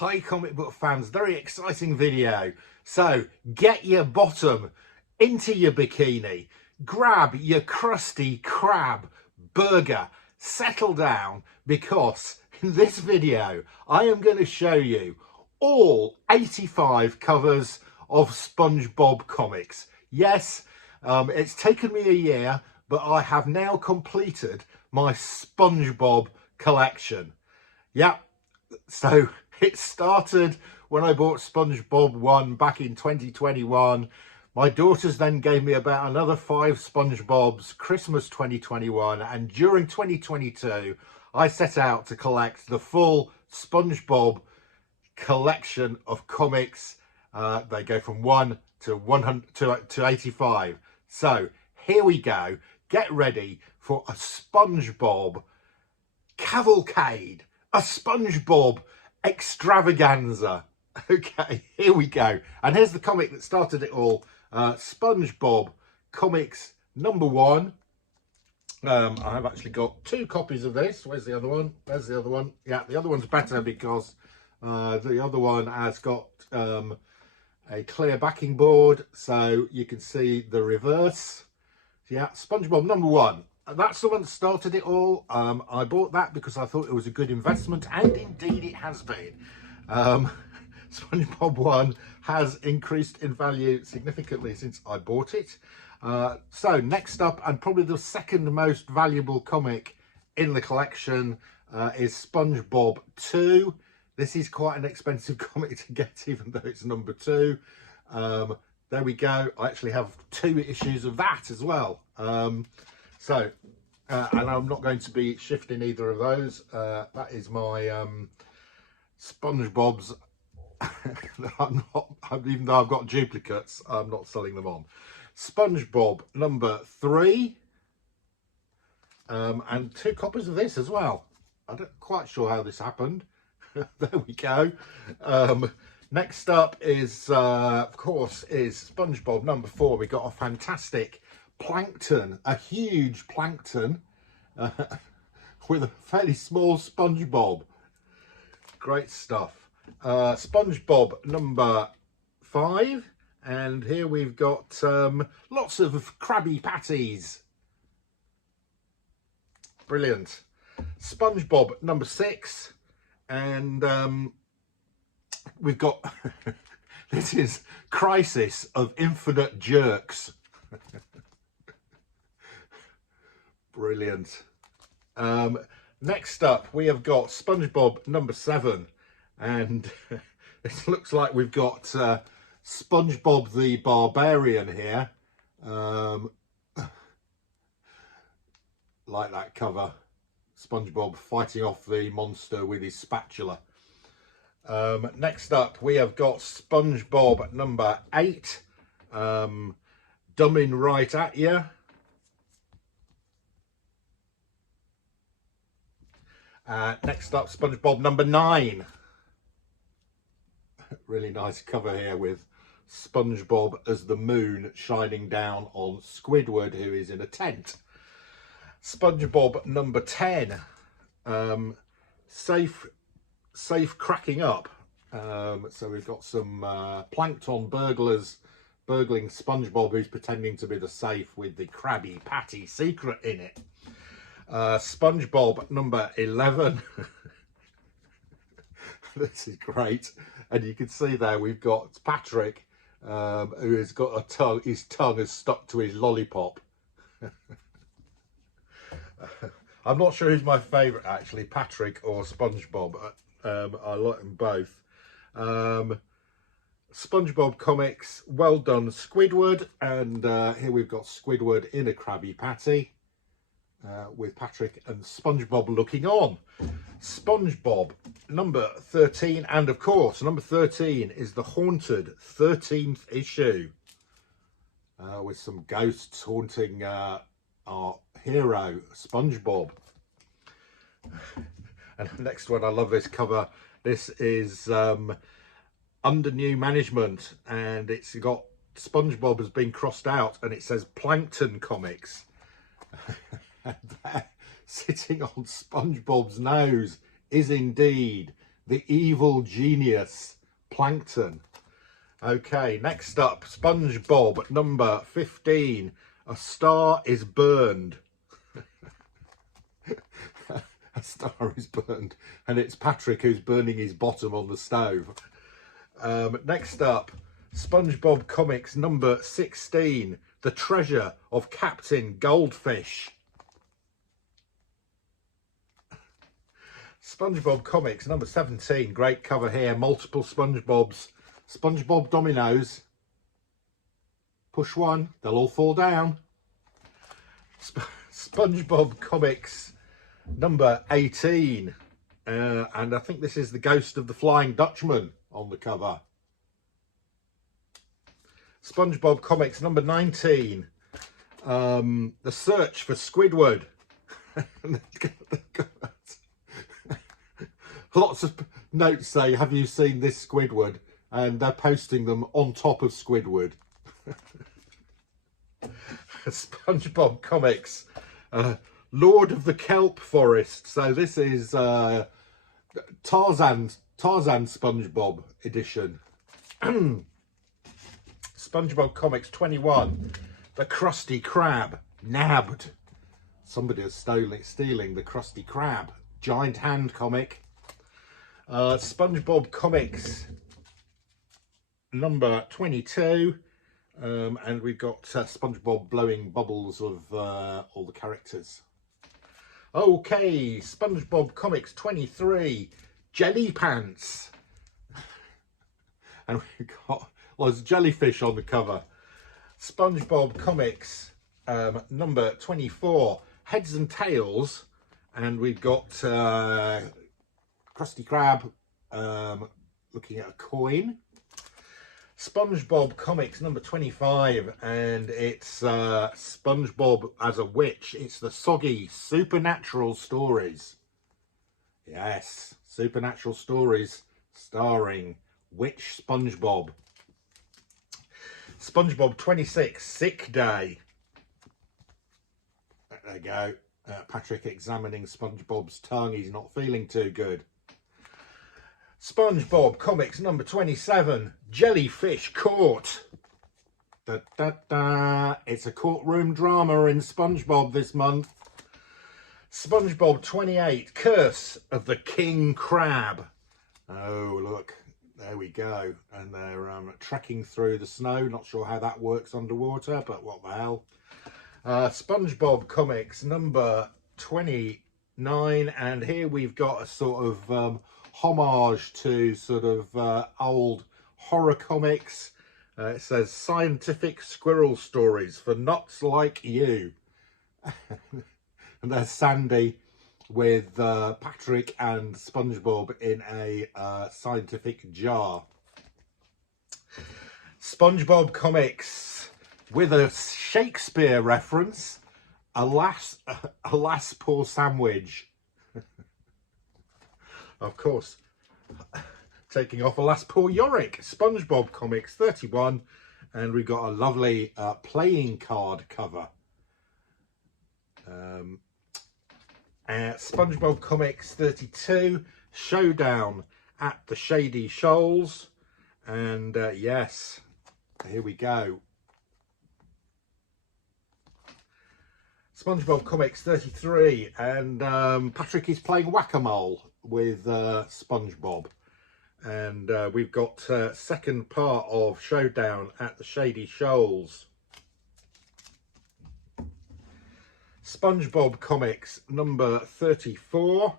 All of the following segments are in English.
Hi comic book fans, very exciting video. So get your bottom into your bikini, grab your crusty crab burger, settle down, because in this video I am going to show you all 85 covers of SpongeBob Comics. Yes, it's taken me a year, but I have now completed my SpongeBob collection. Yep. So it started when I bought SpongeBob 1 back in 2021. My daughters then gave me about another 5 SpongeBobs Christmas 2021, and during 2022 I set out to collect the full SpongeBob collection of comics. They go from 1 to 100 to 85. So here we go. Get ready for a SpongeBob cavalcade, a SpongeBob extravaganza. Okay, here we go. And here's the comic that started it all. SpongeBob Comics #1. I've actually got 2 copies of this. Where's the other one? There's the other one. Yeah, the other one's better because the other one has got a clear backing board, so you can see the reverse. Yeah, SpongeBob #1. That's the one that started it all. I bought that because I thought it was a good investment, and indeed it has been. SpongeBob 1 has increased in value significantly since I bought it. So next up, and probably the second most valuable comic in the collection, is SpongeBob 2. This is quite an expensive comic to get, even though it's #2. There we go. I actually have 2 issues of that as well. And I'm not going to be shifting either of those. That is my SpongeBob's. Even though I've got duplicates, I'm not selling them on. SpongeBob #3, and 2 copies of this as well. I'm not quite sure how this happened. There we go. Next up is, of course, is SpongeBob #4. We got a fantastic Plankton, a huge Plankton with a fairly small SpongeBob. Great stuff. SpongeBob #5, and here we've got lots of Krabby Patties. Brilliant. SpongeBob #6, and we've got this is Crisis of Infinite Jerks. Brilliant. Next up we have got SpongeBob #7, and it looks like we've got SpongeBob the Barbarian here. Like that cover, SpongeBob fighting off the monster with his spatula. Next up we have got SpongeBob #8, Dumbing Right at You. Next up, SpongeBob #9. Really nice cover here with SpongeBob as the moon shining down on Squidward, who is in a tent. SpongeBob #10, safe cracking up. So we've got some plankton burglars burgling SpongeBob, who's pretending to be the safe with the Krabby Patty secret in it. SpongeBob #11. This is great, and you can see there we've got Patrick, who has got a tongue. His tongue is stuck to his lollipop. I'm not sure who's my favourite actually, Patrick or SpongeBob. I like them both. SpongeBob Comics, well done Squidward, and here we've got Squidward in a Krabby Patty. With Patrick and SpongeBob looking on. SpongeBob #13, and of course #13 is the haunted 13th issue, with some ghosts haunting our hero SpongeBob. And the next one, I love this cover. This is under new management, and it's got SpongeBob has been crossed out, and it says Plankton Comics. And there, sitting on SpongeBob's nose, is indeed the evil genius, Plankton. Okay, next up, SpongeBob number 15, A Star is Burned. A star is burned, and it's Patrick who's burning his bottom on the stove. Next up, SpongeBob Comics number 16, The Treasure of Captain Goldfish. SpongeBob Comics number 17, great cover here, multiple SpongeBobs. SpongeBob dominoes. Push one, they'll all fall down. SpongeBob Comics number 18. And I think this is the Ghost of the Flying Dutchman on the cover. SpongeBob Comics number 19. The Search for Squidward. Lots of notes say, have you seen this Squidward? And they're posting them on top of Squidward. SpongeBob Comics, Lord of the Kelp Forest. So this is Tarzan SpongeBob edition. SpongeBob Comics 21, The Krusty Krab, Nabbed. Somebody is stealing the Krusty Krab. Giant Hand comic. SpongeBob Comics number 22. And we've got SpongeBob blowing bubbles of all the characters. Okay, SpongeBob Comics 23, Jelly Pants. And we've got loads of jellyfish on the cover. SpongeBob Comics number 24, Heads and Tails. And we've got Krusty Krab looking at a coin. SpongeBob Comics number 25, and it's SpongeBob as a witch. It's the Soggy Supernatural Stories. Yes, Supernatural Stories starring Witch SpongeBob. SpongeBob 26, Sick Day. There you go. Patrick examining SpongeBob's tongue. He's not feeling too good. SpongeBob Comics number 27, Jellyfish Court. Da, da, da. It's a courtroom drama in SpongeBob this month. SpongeBob 28, Curse of the King Crab. Oh, look, there we go. And they're trekking through the snow. Not sure how that works underwater, but what the hell. SpongeBob Comics number 29, and here we've got a sort of homage to sort of old horror comics. It says scientific squirrel stories for nuts like you. And there's Sandy with Patrick and SpongeBob in a scientific jar. SpongeBob Comics with a Shakespeare reference. Alas, alas, poor sandwich. Of course, taking off Alas Poor Yorick. SpongeBob Comics 31, and we've got a lovely playing card cover. SpongeBob Comics 32, Showdown at the Shady Shoals, and yes, here we go. SpongeBob Comics 33, and Patrick is playing whack-a-mole with SpongeBob, and we've got second part of Showdown at the Shady Shoals. SpongeBob Comics number 34,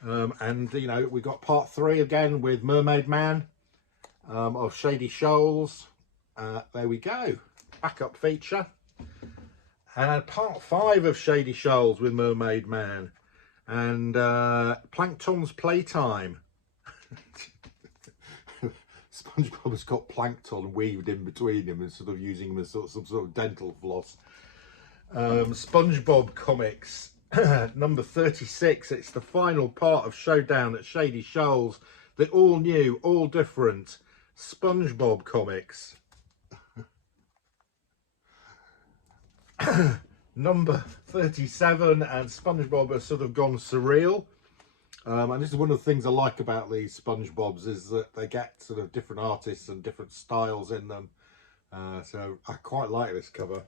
and you know, we've got part 3 again with Mermaid Man of Shady Shoals. There we go, backup feature. And part 5 of Shady Shoals with Mermaid Man. And Plankton's Playtime. SpongeBob has got plankton weaved in between him and sort of using him as some sort of dental floss. SpongeBob Comics number 36. It's the final part of Showdown at Shady Shoals. The all new, all different SpongeBob Comics. Number 37, and SpongeBob has sort of gone surreal. And this is one of the things I like about these SpongeBobs, is that they get sort of different artists and different styles in them. So I quite like this cover.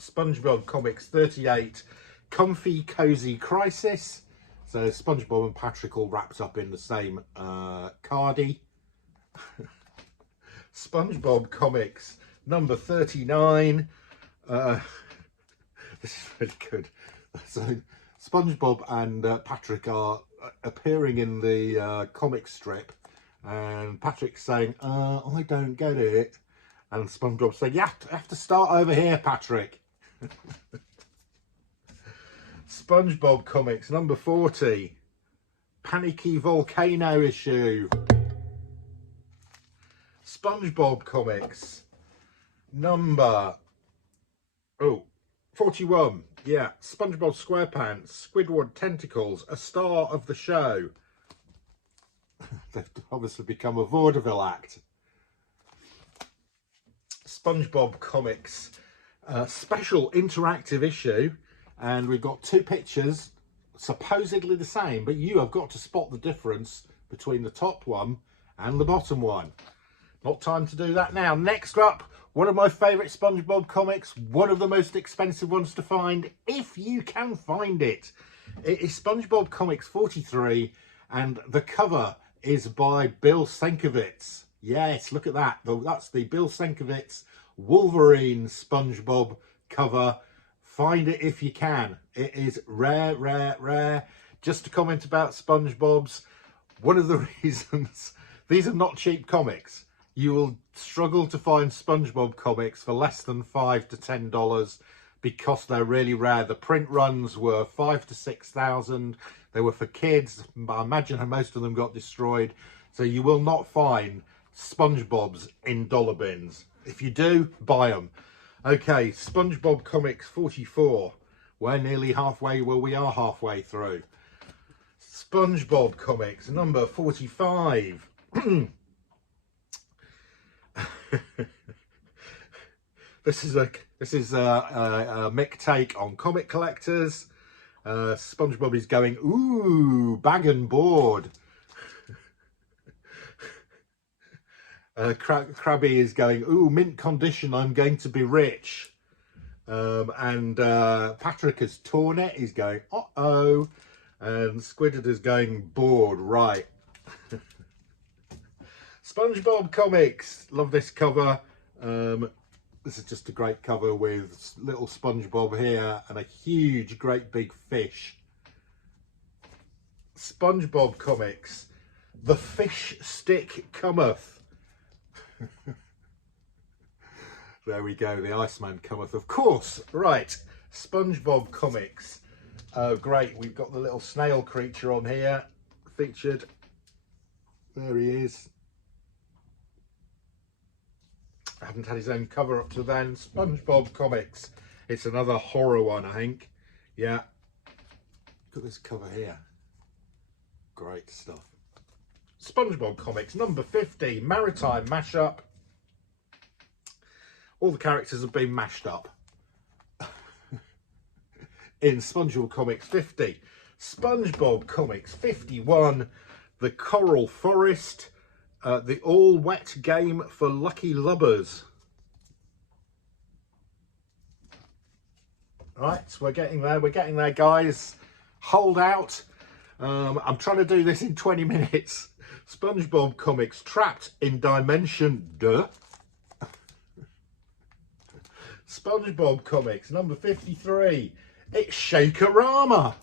SpongeBob Comics 38, Comfy Cozy Crisis. So SpongeBob and Patrick all wrapped up in the same cardie. SpongeBob Comics number 39. This is really good. So SpongeBob and Patrick are appearing in the comic strip, and Patrick's saying, I don't get it. And SpongeBob's saying, you have to start over here, Patrick. SpongeBob Comics number 40, Panicky Volcano issue. SpongeBob Comics number 41. Yeah, SpongeBob SquarePants, Squidward Tentacles, a star of the show. They've obviously become a vaudeville act. SpongeBob Comics special interactive issue, and we've got two pictures, supposedly the same, but you have got to spot the difference between the top one and the bottom one. Not time to do that now. Next up, one of my favourite SpongeBob comics, one of the most expensive ones to find, if you can find it. It is SpongeBob Comics 43, and the cover is by Bill Sienkiewicz. Yes, look at that. That's the Bill Sienkiewicz Wolverine SpongeBob cover. Find it if you can. It is rare, rare, rare. Just to comment about SpongeBob's, one of the reasons, these are not cheap comics. You will struggle to find SpongeBob comics for less than $5 to $10 because they're really rare. The print runs were 5,000 to 6,000. They were for kids. I imagine most of them got destroyed. So you will not find SpongeBob's in dollar bins. If you do, buy them. Okay, SpongeBob Comics 44. We're nearly halfway. Well, we are halfway through. SpongeBob Comics number 45. This is a Mick take on comic collectors. SpongeBob is going, ooh, bag and board. Krabby is going, ooh, mint condition, I'm going to be rich. And Patrick has torn it. He's going, uh-oh. And Squidward is going, bored, right. SpongeBob Comics, love this cover. This is just a great cover with little SpongeBob here and a huge, great big fish. SpongeBob Comics, The Fish Stick Cometh. There we go, the Iceman cometh, of course. Right, SpongeBob Comics. Great, we've got the little snail creature on here, featured. There he is. I haven't had his own cover up to then. SpongeBob Comics. It's another horror one, I think. Yeah. Look at this cover here. Great stuff. SpongeBob Comics number 50, Maritime Mashup. All the characters have been mashed up. In SpongeBob Comics 50. SpongeBob Comics 51, The Coral Forest. The all-wet game for lucky lubbers. Right, so we're getting there, guys. Hold out. I'm trying to do this in 20 minutes. SpongeBob Comics Trapped in Dimension Duh. SpongeBob Comics number 53. It's Shakerama.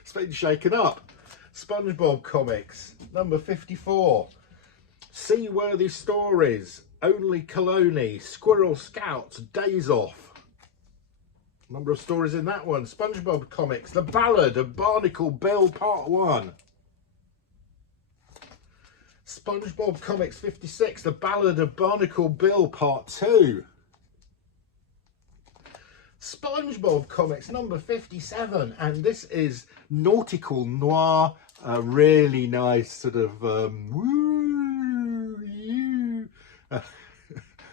It's been shaken up. SpongeBob Comics number 54. Seaworthy Stories, Only Colony, Squirrel Scouts, Days Off. Number of stories in that one. SpongeBob Comics, The Ballad of Barnacle Bill Part 1. SpongeBob Comics 56, The Ballad of Barnacle Bill Part 2. SpongeBob Comics number 57, and this is nautical noir, a really nice sort of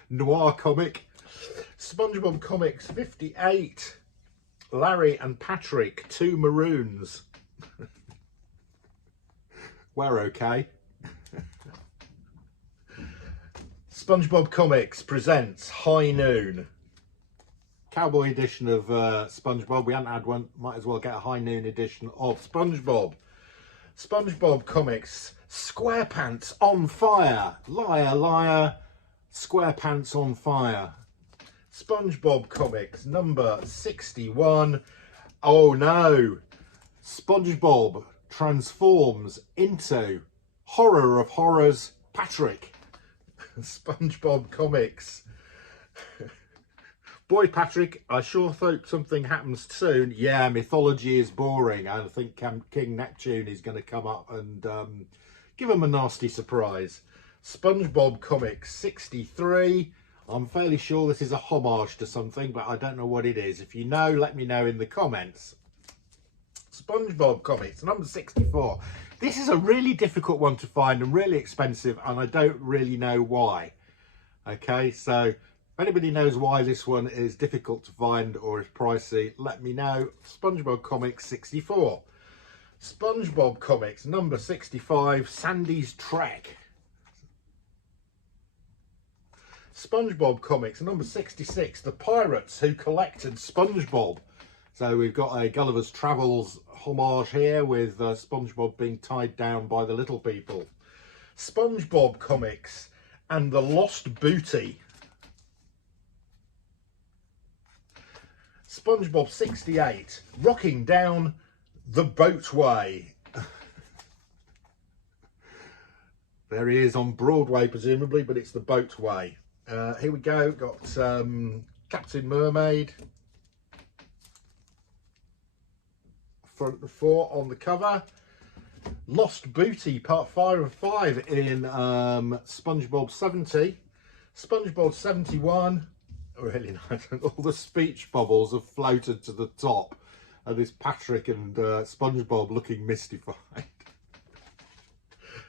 noir comic. SpongeBob Comics 58, Larry and Patrick, two maroons. We're okay. SpongeBob Comics presents High Noon. Cowboy edition of SpongeBob. We haven't had one. Might as well get a High Noon edition of SpongeBob. SpongeBob Comics, SquarePants on fire. Liar, liar, SquarePants on fire. SpongeBob Comics number 61. Oh no. SpongeBob transforms into horror of horrors, Patrick. SpongeBob Comics. Boy, Patrick, I sure hope something happens soon. Yeah, mythology is boring. I think King Neptune is going to come up and give him a nasty surprise. SpongeBob Comics 63. I'm fairly sure this is a homage to something, but I don't know what it is. If you know, let me know in the comments. SpongeBob Comics number 64. This is a really difficult one to find and really expensive, and I don't really know why. Okay, so if anybody knows why this one is difficult to find or is pricey, let me know. SpongeBob Comics 64. SpongeBob Comics number 65, Sandy's Trek. SpongeBob Comics number 66, The Pirates Who Collected SpongeBob. So we've got a Gulliver's Travels homage here with SpongeBob being tied down by the little people. SpongeBob Comics and The Lost Booty. SpongeBob 68, Rocking Down the Boatway. There he is on Broadway presumably, but it's the Boatway. Here we go, got Captain Mermaid, front and four on the cover. Lost Booty, part 5 of 5 in SpongeBob 70. SpongeBob 71, really nice. All the speech bubbles have floated to the top, and this Patrick and SpongeBob looking mystified.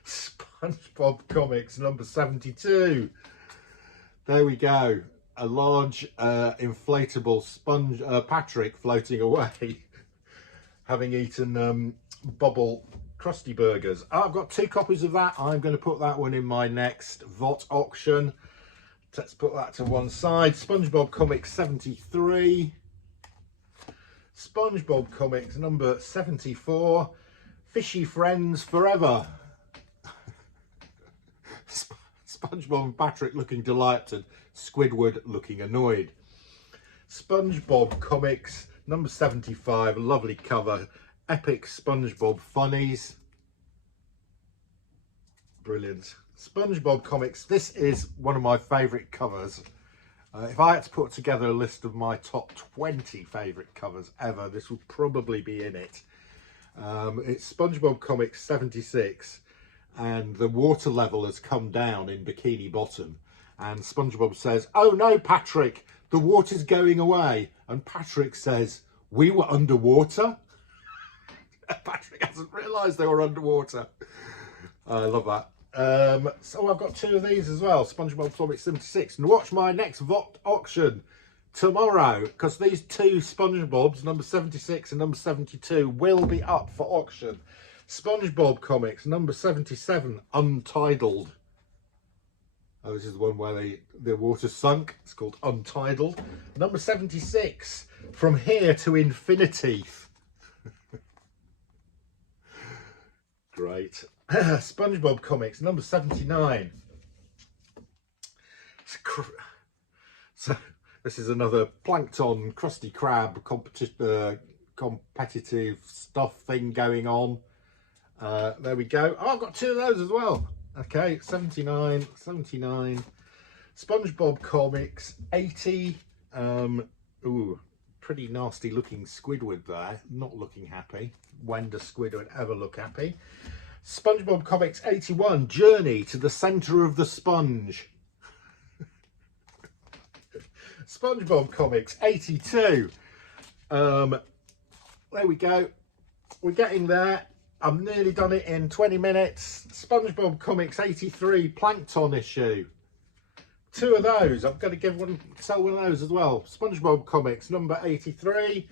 SpongeBob Comics number 72. There we go, a large inflatable Patrick floating away, having eaten bubble Krusty Burgers. I've got 2 copies of that. I'm going to put that one in my next VOT auction. Let's put that to one side. SpongeBob Comics 73. SpongeBob Comics number 74, Fishy Friends Forever. SpongeBob and Patrick looking delighted, Squidward looking annoyed. SpongeBob Comics number 75, lovely cover, epic SpongeBob funnies. Brilliant. SpongeBob Comics, this is one of my favourite covers. If I had to put together a list of my top 20 favourite covers ever, this would probably be in it. It's SpongeBob Comics 76. And the water level has come down in Bikini Bottom, and SpongeBob says, "Oh no, Patrick, the water's going away." And Patrick says, "We were underwater?" Patrick hasn't realised they were underwater. I love that. So I've got 2 of these as well, SpongeBob Comics 76, and watch my next VOT auction tomorrow, because these 2 SpongeBobs, number 76 and number 72, will be up for auction. SpongeBob Comics number 77, Untitled. Oh, this is the one where the water sunk. It's called Untitled. Number 76, From Here to Infinity. Great. SpongeBob Comics number 79. So this is another Plankton Krusty Krab competitive stuff thing going on. There we go. Oh, I've got 2 of those as well. Okay, 79. SpongeBob Comics 80. Ooh, pretty nasty looking Squidward there, not looking happy. When does Squidward ever look happy? SpongeBob Comics 81, Journey to the Centre of the Sponge. SpongeBob Comics 82. There we go. We're getting there. I've nearly done it in 20 minutes. SpongeBob Comics 83, Plankton issue. 2 of those. I'm going to sell one of those as well. SpongeBob Comics number 83,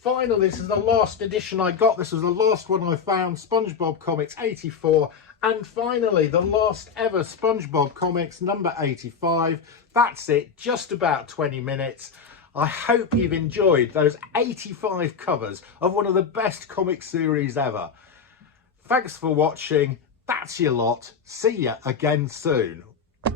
Finally, this is the last edition I got. This was the last one I found, SpongeBob Comics 84. And finally, the last ever SpongeBob Comics number 85. That's it, just about 20 minutes. I hope you've enjoyed those 85 covers of one of the best comic series ever. Thanks for watching. That's your lot. See you again soon.